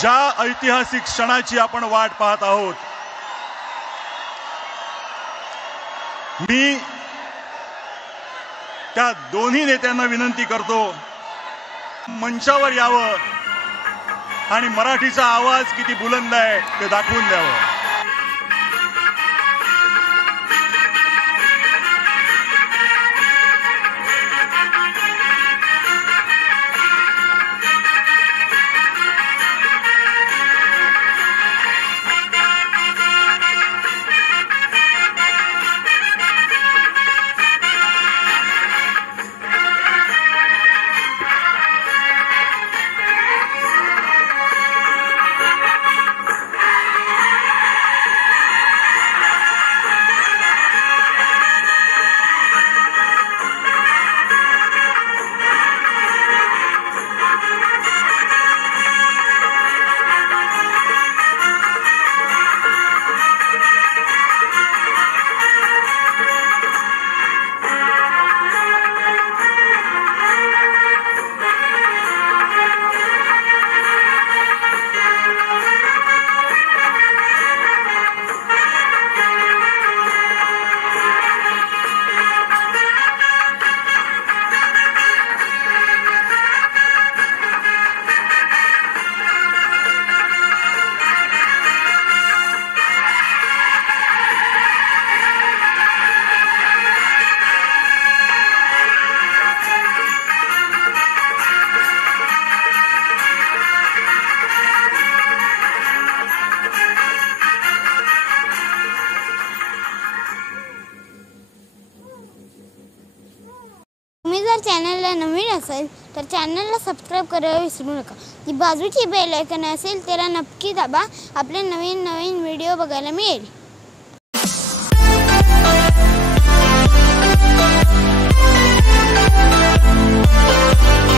ज्या ऐतिहासिक क्षणाची आपण वाट पाहत आहोत, मी त्या दोन्ही नेत्यांना विनंती करतो, मंचावर यावं आणि मराठीचा आवाज किती बुलंद आहे ते दाखवून द्यावं। तुम्ही जर चॅनलला नवीन असाल तर चॅनलला सबस्क्राइब करायला विसरू नका। जी बाजूची बेल आयकॉन असेल त्याला नक्की दाबा, आपले नवीन व्हिडिओ बघायला मिळेल।